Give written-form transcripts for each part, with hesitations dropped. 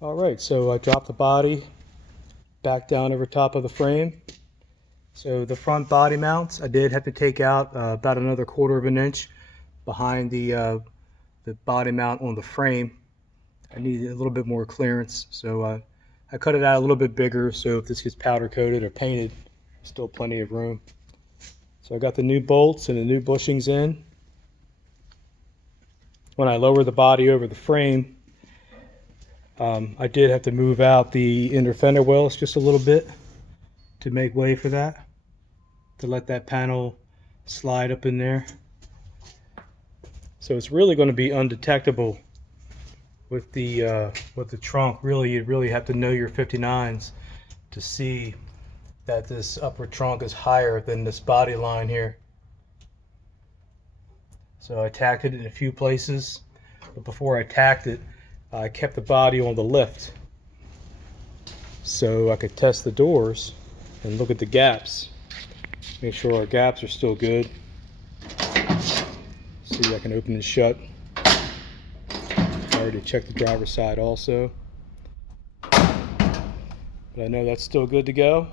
Alright, so I dropped the body back down over top of the frame. So the front body mounts, I did have to take out about another 1/4 of an inch behind the body mount on the frame. I needed a little bit more clearance, so I cut it out a little bit bigger, so if this gets powder coated or painted, still plenty of room. So I got the new bolts and the new bushings in. When I lower the body over the frame, I did have to move out the inner fender wells just a little bit to make way for that, to let that panel slide up in there. So it's really going to be undetectable with the trunk. Really, you really have to know your 59s to see that this upper trunk is higher than this body line here. So I tacked it in a few places, but before I tacked it, I kept the body on the lift so I could test the doors and look at the gaps, make sure our gaps are still good. See, I can open and shut. I already checked the driver's side also, but I know that's still good to go.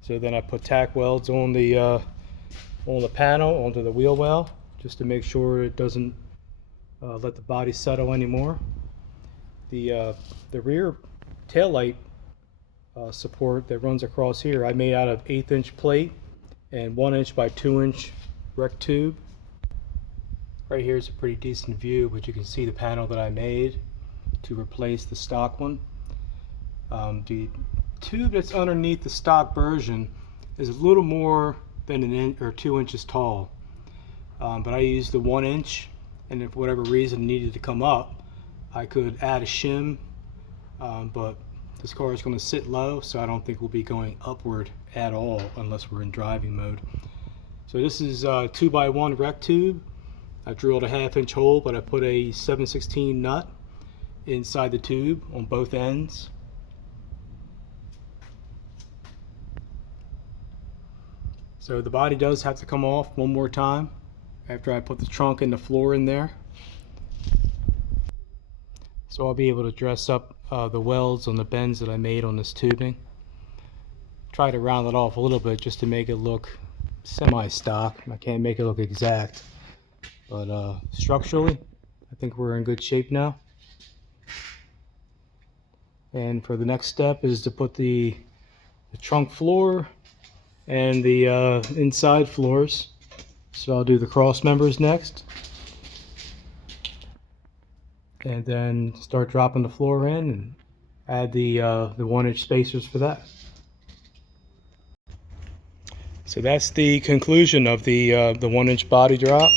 So then I put tack welds on the panel onto the wheel well, just to make sure it doesn't let the body settle anymore. The rear taillight support that runs across here, I made out of 1/8 inch plate and 1 inch by 2 inch rec tube. Right here is a pretty decent view, but you can see the panel that I made to replace the stock one. The tube that's underneath the stock version is a little more than 1 inch or 2 inches tall, but I used the 1 inch, and if for whatever reason it needed to come up, I could add a shim, but this car is going to sit low, so I don't think we'll be going upward at all unless we're in driving mode. So this is 2x1 rec tube. I drilled a 1/2 inch hole, but I put a 7/16 nut inside the tube on both ends. So the body does have to come off one more time after I put the trunk and the floor in there. So I'll be able to dress up the welds on the bends that I made on this tubing. Try to round it off a little bit just to make it look semi-stock. I can't make it look exact, but structurally I think we're in good shape now. And for the next step is to put the trunk floor and the inside floors. So I'll do the cross members next, and then start dropping the floor in and add the 1 inch spacers for that. So that's the conclusion of the 1 inch body drop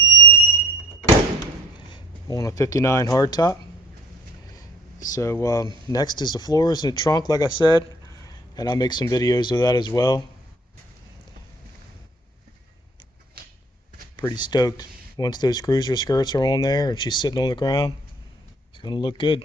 on a 59 hardtop. So next is the floors and the trunk, like I said, and I'll make some videos of that as well. Pretty stoked once those cruiser skirts are on there and she's sitting on the ground. It's gonna look good.